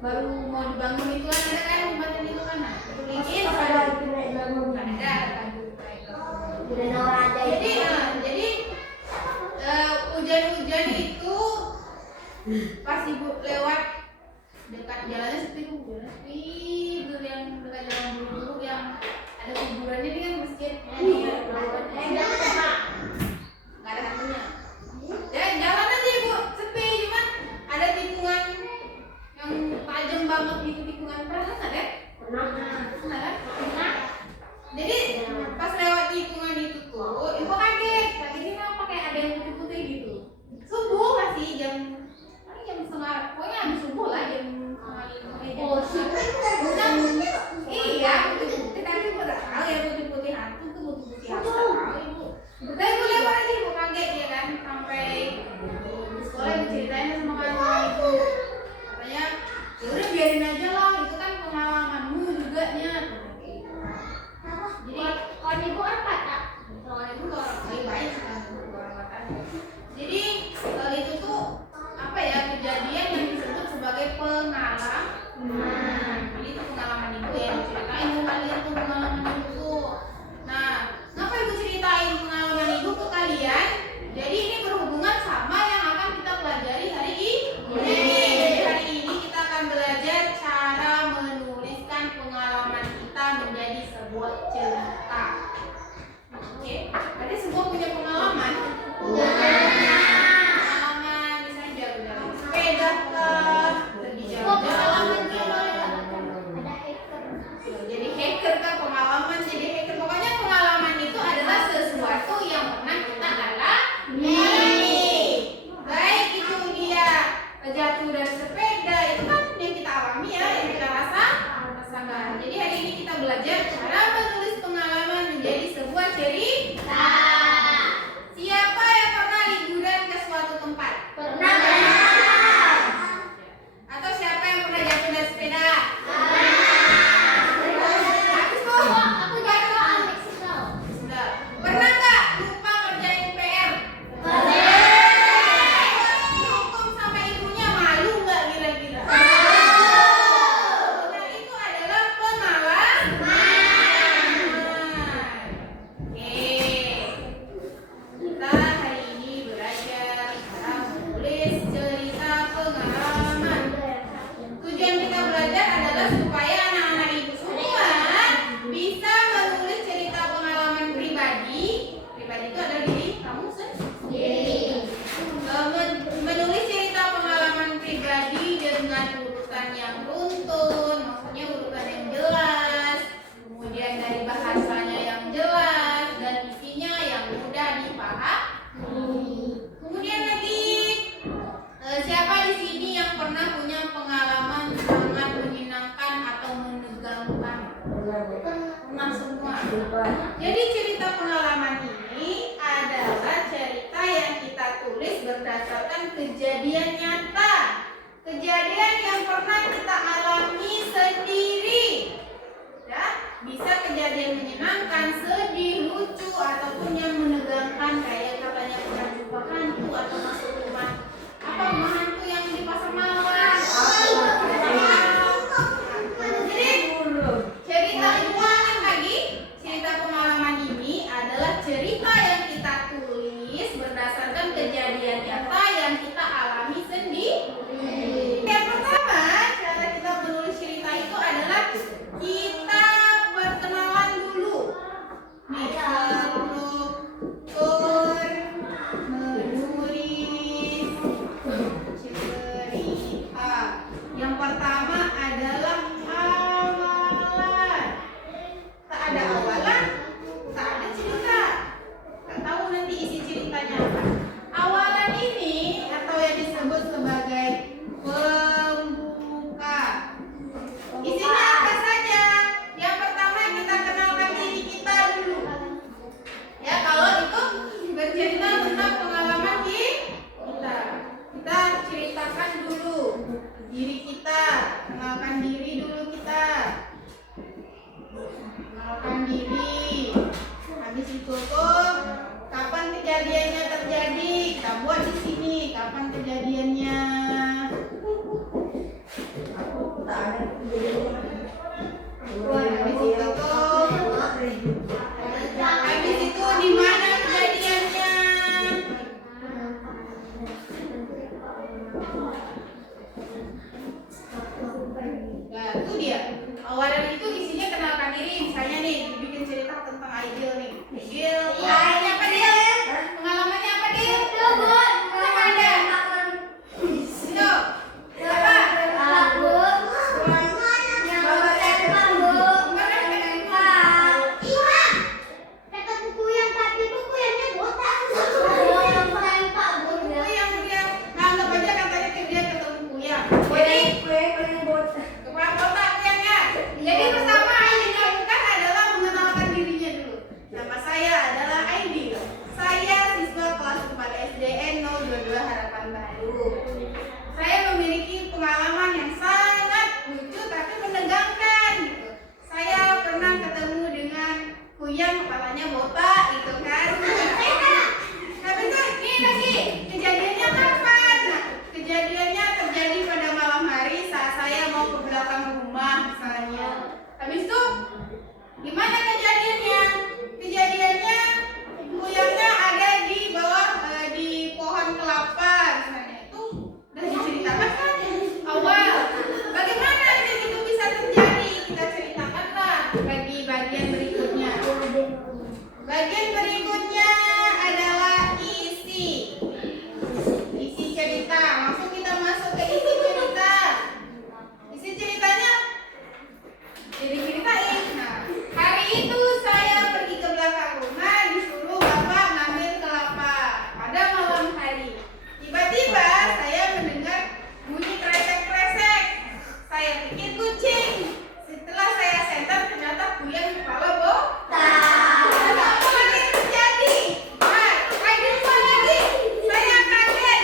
baru mau dibangun itu kan ada kan jembatan itu kan, nah itu licin ada. Jadi hujan-hujan itu pas ibu lewat dekat jalannya sepi itu yang dekat jalan dulu yang ada kuburannya ini kan masjid nggak ada hantunya. Dan jalan aja ibu sepi, cuman ada tikungan yang tajam banget gitu, tikungan pernah nggak deh? Pernah. Jadi pas lewat tikungan itu tuh ibu kaget ini apa kayak ada yang putih-putih gitu. Subuh masih jam setengah, pokoknya habis subuh lah jam iya putih-putih, tapi ibu udah tahu ya putih-putih hantu tuh putih-putih hantu tahu ibu. Tapi ibu lewat aja ibu kaget ya kan, sampai di sekolah ibu ceritain sama kawan-kawan ibu, katanya ya udah biarin aja lah, itu kan pengalamanmu juga nya. Jadi kawan ibu apa tak? Kawan ibu orang baik kan, orang Batak. Jadi itu tuh apa ya, kejadian yang disebut sebagai pengalaman. Jadi itu pengalaman ibu ya, ceritain ke kalian tuh pengalaman ibu tuh. Nah, kenapa ibu ceritain pengalaman ibu ke kalian? Jadi ini berhubungan sama yang akan kita pelajari hari ini. Jadi hari ini kita akan belajar cara menuliskan pengalaman kita menjadi sebuah cerita. Oke, berarti semua punya pengalaman. Pengalaman misalnya jalan sepeda kah, pergi jalan-jalan jadi hacker kah, pengalaman jadi hacker. Pokoknya pengalaman itu adalah sesuatu yang pernah kita alami. Baik itu dia jatuh dari sepeda, itu kan yang kita alami ya, yang kita rasakan. Jadi hari ini kita belajar cara menulis pengalaman menjadi sebuah cerita. Siapa yang pernah liburan ke suatu tempat? Pernah. Atau siapa yang pernah jatuh dari sepeda? Pernah nggak lupa kerjain PR? Dihukum sama ibunya, malu nggak kira-kira? Nah itu adalah pengalaman. Oke, kita hari ini belajar cara menulis cerita pengalaman. Tujuan kita belajar adalah supaya anak-anak ibu semua bisa menulis cerita pengalaman pribadi. Pribadi itu adalah diri kamu sendiri. Menulis cerita pengalaman pribadi dengan urutan yang runtun, maksudnya urutan yang jelas, kemudian dari bahasanya yang jelas dan isinya yang mudah dipahami. Kemudian lagi siapa di sini yang pernah punya pengalaman sangat menyenangkan atau menegangkan? Pernah semua. Jadi cerita pengalaman ini adalah cerita yang kita tulis berdasarkan kejadian nyata, kejadian yang pernah kita alami sendiri. Ya, bisa kejadian menyenangkan, sedih, lucu, ataupun yang menegangkan, kayak katanya pernah jumpa hantu atau masuk rumah rumah hantu yang di pasar Mawar. Jadi cerita ulangan lagi, cerita pengalaman ini adalah cerita yang kita tulis berdasarkan kejadian nyata yang kita alami sendiri. Yang pertama, cara kita menulis cerita itu adalah kita berkenalan dulu. Nih, yang pertama adalah awalan. Tak ada awalan, tak ada cerita. Tak tahu nanti isi ceritanya apa. Awalan ini atau yang disebut sebagai pembuka. Isinya apa saja? Yang pertama kita kenalkan diri kita dulu. Ya, kalau itu bercerita tentang pengalaman kita. Kita ceritakan dulu diri kita, kenalkan diri dulu kita. Kenalkan diri. Habis itu tuh kapan kejadiannya terjadi? Kita buat di sini kapan kejadiannya. dia. Awalan itu isinya kenalkan diri, misalnya nih bikin cerita tentang Aidil nih. Aidil, pengalamannya apa Dil? Pengalamannya apa Dil? Apa ada? Itu apa? Jadi pertama yang dilakukan adalah mengenalkan dirinya dulu. Nama saya adalah Aidil. Saya siswa kelas 4 SDN 022 Harapan Baru. Saya memiliki pengalaman yang sangat lucu tapi menegangkan gitu. Saya pernah ketemu dengan kuyang kepalanya botak gitu kan. Tapi tuh ini lagi kejadiannya kapan? Nah, kejadiannya terjadi pada malam hari saat saya mau ke belakang rumah misalnya. Habis itu gimana kejadiannya? Kejadiannya kuyangnya ada di bawah di pohon kelapa misalnya. Itu udah diceritakan kan awal. Bagaimana itu bisa terjadi? Kita ceritakanlah bagi bagian berikutnya. Bagian berikutnya adalah isi cerita. Kita masuk ke isi cerita. Isi ceritanya jadi ceritain. Nah, hari itu saya pergi ke belakang rumah, disuruh bapak ngambil kelapa pada malam hari. Tiba-tiba saya mendengar bunyi kresek-kresek. Saya pikir kucing. Setelah saya senter ternyata kuyang kepala botak. Apa lagi yang terjadi? Nah, Aidil lagi. Saya kaget.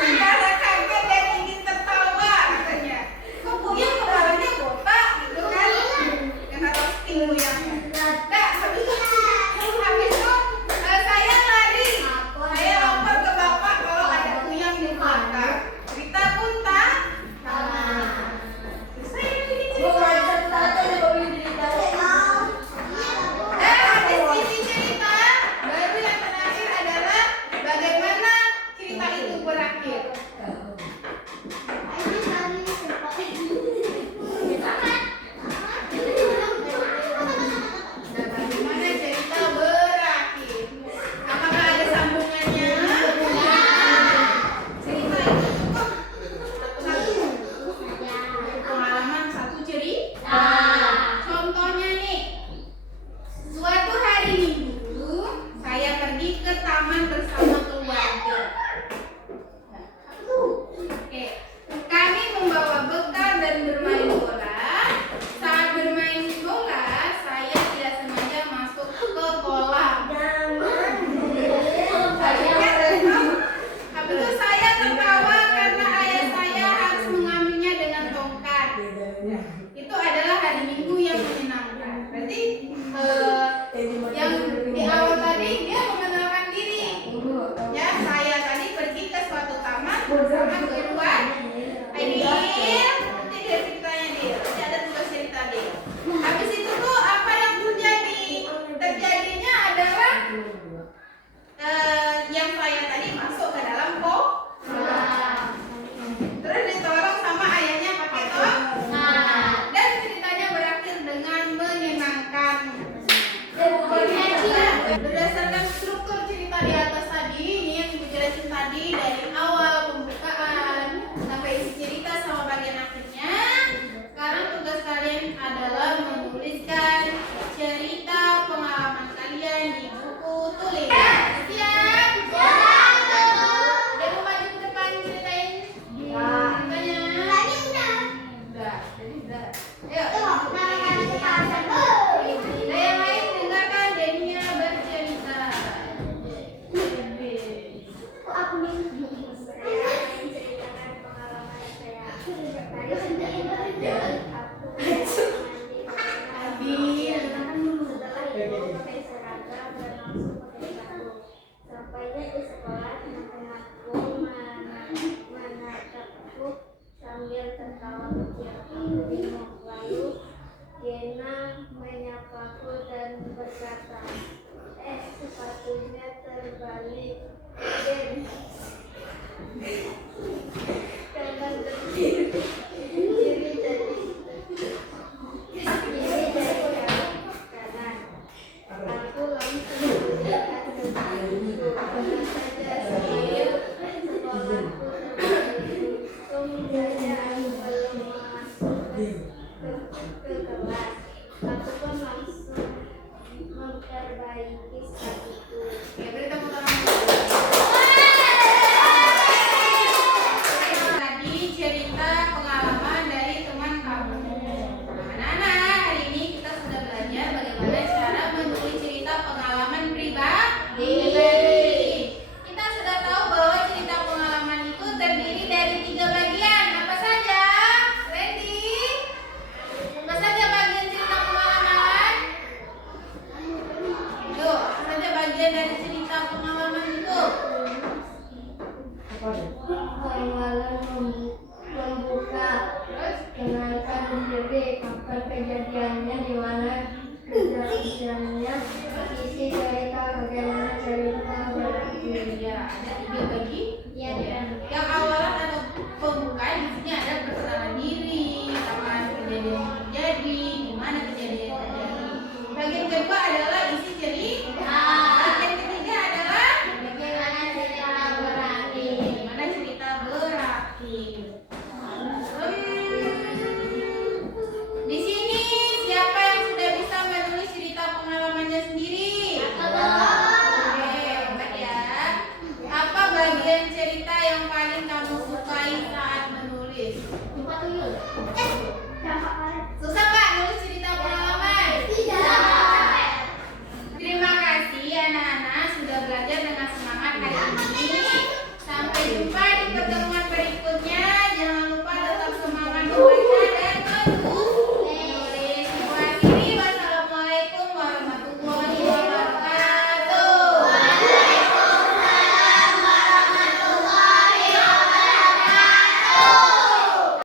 Saya kaget dan ingin tertawa katanya. Kok kuyang kepalanya botak gitu kan? Yang atas kuyangnya. Nah, habis itu saya lari. Saya lapor ke bapak kalau ada kuyang di belakang. Cerita pun tak tamat. Saya bikin cerita. Dan habis isi cerita, baru yang terakhir adalah bagaimana cerita itu berakhir. Nah, bagaimana cerita berakhir? Apakah ada sambungannya? Cerita itu cukup satu pengalaman, satu cerita. Contohnya nih, suatu hari Minggu saya pergi ke taman bersama keluarga. Oke, kami membawa bekal dan bermain bola. Saat bermain bola, saya tidak sengaja masuk ke kolam. Habis itu saya tertawa karena ayah saya harus mengambilnya dengan tongkat. Itu adalah hari Minggu yang menyenangkan. Berarti yang di awal tadi dia mengenalkan diri. Ya, saya tadi pergi ke suatu taman bersama keluarga. Aidil, nanti dia ceritanya dia. Nanti ada tugas cerita dia. Habis itu tuh apa yang terjadi? Terjadinya adalah yang saya tadi masuk ke dalam kolam. Terus ditolong sama ayahnya pakai tongkat. Dan ceritanya berakhir dengan menyenangkan. Berdasarkan struktur cerita di atas tadi, ini yang dijelasin tadi dari awal pembukaan sampai isi cerita sama bagian akhirnya. Sekarang tugas kalian adalah menuliskan cerita pengalaman kalian di buku tulis. Siap? Dia mau maju ke depan ceritain ceritanya. Udah, jadi udah. Ayo. Yang lain dengarkan Denia bercerita. Aku nih saya menceritakan pengalaman saya. Tadi setelah itu pakai seragam dan langsung pakai sabuk. Sampainya di sekolah teman-temanku menatapku sambil tertawa kecil. Lalu Gena menyapaku dan berkata, sepatunya terbalik. Den, jangan berdiri dari Ada 3 bagi. Iya. Yang awalan atau pembukaan di sini ada perkenalan diri, kapan kejadian terjadi, di mana kejadian terjadi. Bagian kedua adalah isi cerita. Bagian ketiga adalah Bagaimana cerita berakhir? bagaimana cerita berakhir. Di sini siapa yang sudah bisa menulis cerita pengalamannya sendiri? Oke, hebat ya. Apa bagian cerita yang paling kamu sukai saat menulis? Susah nggak nulis cerita pengalaman? Terima kasih anak